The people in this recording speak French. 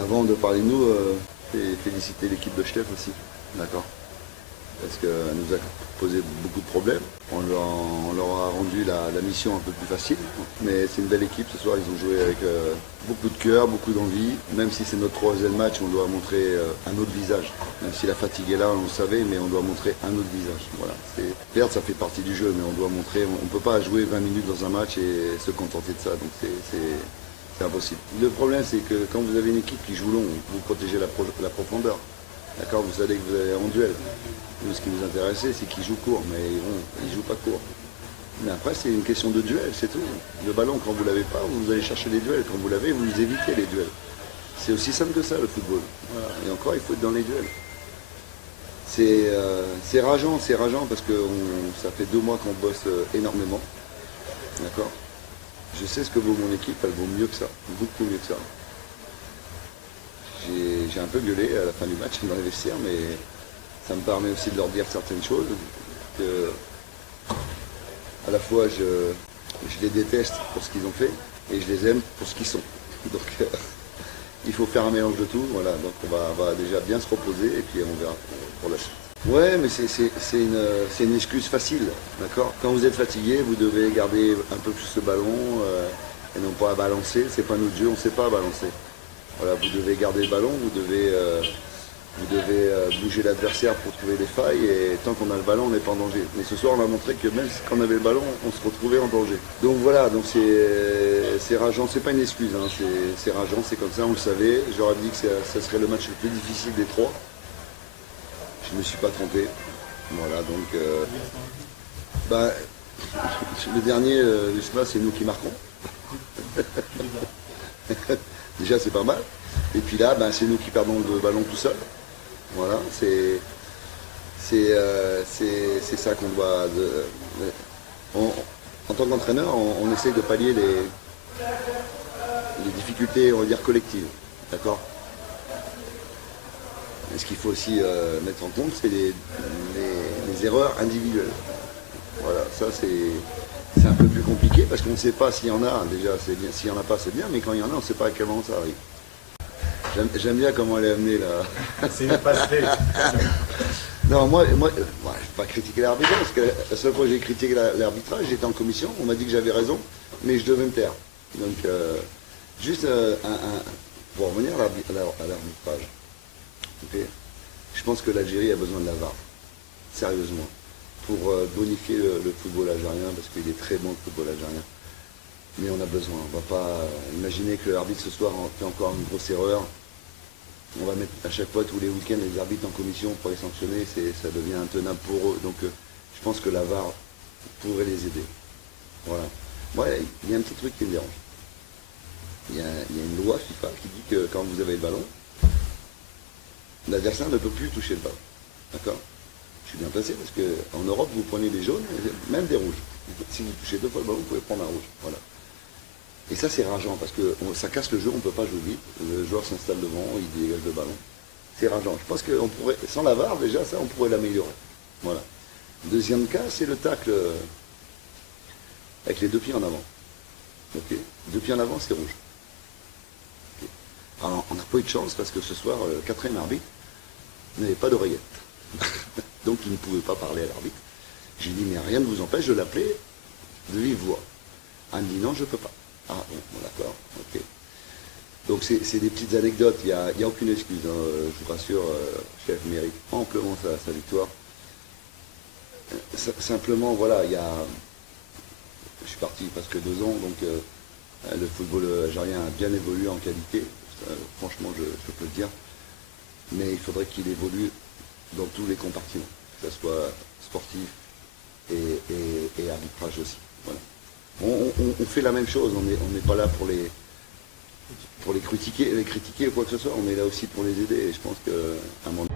Avant de parler de nous, féliciter l'équipe de Steph aussi, d'accord? Parce qu'elle nous a posé beaucoup de problèmes. On leur a rendu la mission un peu plus facile. Mais c'est une belle équipe ce soir, ils ont joué avec beaucoup de cœur, beaucoup d'envie. Même si c'est notre troisième match, on doit montrer un autre visage. Même si la fatigue est là, on le savait, mais on doit montrer un autre visage. Voilà. Perdre, ça fait partie du jeu, mais on doit montrer. On ne peut pas jouer 20 minutes dans un match et se contenter de ça. Donc c'est impossible. Le problème, c'est que quand vous avez une équipe qui joue long, vous protégez la profondeur. D'accord, vous savez que vous allez en duel. Nous, ce qui nous intéressait, c'est qu'ils jouent court, mais ils ne jouent pas court. Mais après, c'est une question de duel, c'est tout. Le ballon, quand vous ne l'avez pas, vous allez chercher les duels. Quand vous l'avez, vous évitez les duels. C'est aussi simple que ça, le football. Voilà. Et encore, il faut être dans les duels. C'est rageant, parce que ça fait 2 mois qu'on bosse énormément. D'accord. Je sais ce que vaut mon équipe, elle vaut mieux que ça, beaucoup mieux que ça. J'ai un peu gueulé à la fin du match dans les vestiaires, mais ça me permet aussi de leur dire certaines choses. Que à la fois, je les déteste pour ce qu'ils ont fait et je les aime pour ce qu'ils sont. Donc, il faut faire un mélange de tout. Voilà, donc on va déjà bien se reposer et puis on verra pour la suite. Ouais, mais c'est une excuse facile, d'accord? Quand vous êtes fatigué, vous devez garder un peu plus le ballon et non pas à balancer. C'est pas notre jeu, on ne sait pas balancer. Voilà, vous devez garder le ballon, vous devez bouger l'adversaire pour trouver des failles et tant qu'on a le ballon, on n'est pas en danger. Mais ce soir, on a montré que même quand on avait le ballon, on se retrouvait en danger. Donc voilà, donc c'est rageant, c'est pas une excuse, hein, c'est rageant, c'est comme ça, on le savait. J'aurais dit que ça serait le match le plus difficile des 3. Je ne me suis pas trompé. Voilà, donc le dernier, jusque-là, c'est nous qui marquons. Déjà, c'est pas mal. Et puis là, c'est nous qui perdons le ballon tout seul. Voilà, c'est ça qu'on doit... en tant qu'entraîneur, on essaye de pallier les difficultés, on va dire, collectives. D'accord? Et ce qu'il faut aussi mettre en compte, c'est les erreurs individuelles. Voilà, ça c'est un peu plus compliqué parce qu'on ne sait pas s'il y en a, déjà c'est bien, s'il n'y en a pas c'est bien, mais quand il y en a, on ne sait pas à quel moment ça arrive. J'aime bien comment elle est amenée là. C'est une passerelle. Non, moi je ne vais pas critiquer l'arbitrage, parce que la seule fois que j'ai critiqué l'arbitrage, j'étais en commission, on m'a dit que j'avais raison, mais je devais me taire. Donc juste pour revenir à l'arbitrage, okay. Je pense que l'Algérie a besoin de la VAR, sérieusement, pour bonifier le football algérien, parce qu'il est très bon le football algérien. Mais on a besoin, on ne va pas imaginer que l'arbitre ce soir fait encore une grosse erreur. On va mettre à chaque fois, tous les week-ends, les arbitres en commission pour les sanctionner, ça devient intenable pour eux. Donc je pense que la VAR pourrait les aider. Voilà. Ouais, il y a un petit truc qui me dérange. Il y a une loi FIFA qui dit que quand vous avez le ballon, l'adversaire ne peut plus toucher le ballon. D'accord? Je suis bien placé parce qu'en Europe, vous prenez des jaunes, même des rouges. Si vous touchez 2 fois le ballon, vous pouvez prendre un rouge. Voilà. Et ça, c'est rageant parce que ça casse le jeu, on ne peut pas jouer vite. Le joueur s'installe devant, il dégage le ballon. C'est rageant. Je pense qu'on pourrait, sans la VAR, déjà, ça, on pourrait l'améliorer. Voilà. Deuxième cas, c'est le tacle avec les 2 pieds en avant. Ok. 2 pieds en avant, c'est rouge. Okay. Alors, on n'a pas eu de chance parce que ce soir, le 4e arbitre n'avait pas d'oreillette. Donc, il ne pouvait pas parler à l'arbitre. J'ai dit, mais rien ne vous empêche de l'appeler de vive voix. Elle me dit, non, je ne peux pas. Ah bon, d'accord, ok. Donc c'est des petites anecdotes, il n'y a aucune excuse. Hein. Je vous rassure, Chef mérite amplement sa victoire. Simplement, voilà, je suis parti presque 2 ans, donc le football algérien a bien évolué en qualité. Franchement, je peux le dire. Mais il faudrait qu'il évolue dans tous les compartiments, que ce soit sportif et arbitrage aussi. Voilà. On fait la même chose, on n'est pas là pour les critiquer ou quoi que ce soit, on est là aussi pour les aider et je pense qu'à un moment...